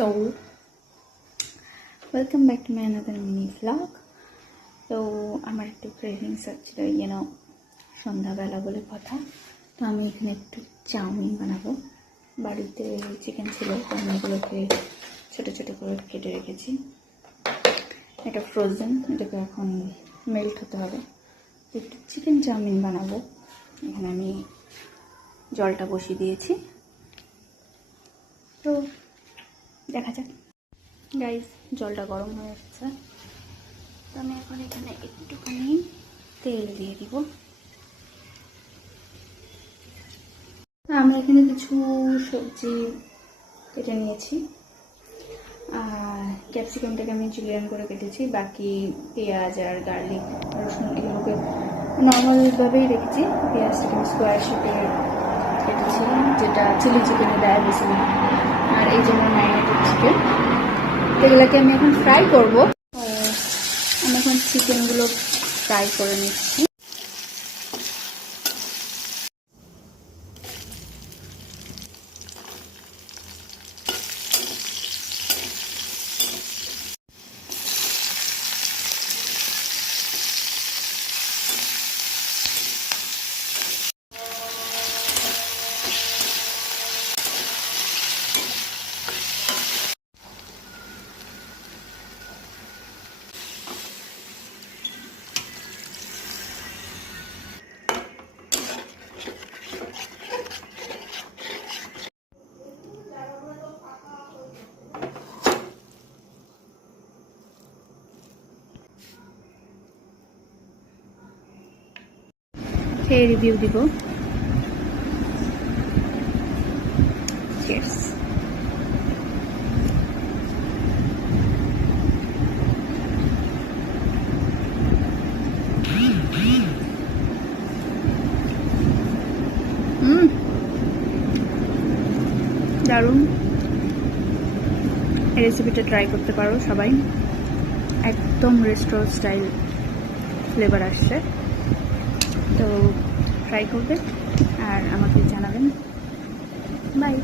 So welcome back to my another mini vlog. তো আমার একটু ক্রেভিংস হচ্ছিল সন্ধ্যাবেলা বলে কথা। তো আমি এখানে একটু চাউমিন বানাবো। বাড়িতে চিকেন ছিল, তো আমি এগুলোকে ছোটো ছোটো করে কেটে রেখেছি। এটা ফ্রোজেন, এটাকে এখন মেল্ট হতে হবে। একটু চিকেন চাউমিন বানাবো। এখানে আমি জলটা বসিয়ে দিয়েছি, তো দেখা যাক। গাইস, জলটা গরম হয়ে যাচ্ছে, তো আমি এখন এখানে একটুখানি তেল দিয়ে দিব। আমি এখানে কিছু সবজি কেটে নিয়েছি। ক্যাপসিকামটাকে আমি জুলিয়ান করে কেটেছি, বাকি পেঁয়াজ আর গার্লিক রসুন এগুলোকে নর্মালভাবেই রেখেছি। পেঁয়াজটাকে আমি স্কোয়ার শেপে কেটেছি, যেটা চিলি চিকেনে দেয় বেশি। আর এই যে আমার ম্যারিনেটেড চিকেন, এগুলোকে আমি এখন ফ্রাই করব। আমি এখন চিকেনগুলো ফ্রাই করে নিচ্ছি। খেয়ে রিভিউ দিব। চিয়ার্স। দারুণ। এই রেসিপিটা ট্রাই করতে পারো সবাই। একদম রেস্টুরেন্ট স্টাইল ফ্লেভার আসছে, তো ট্রাই করবে আর আমাকে জানাবেন। বাই।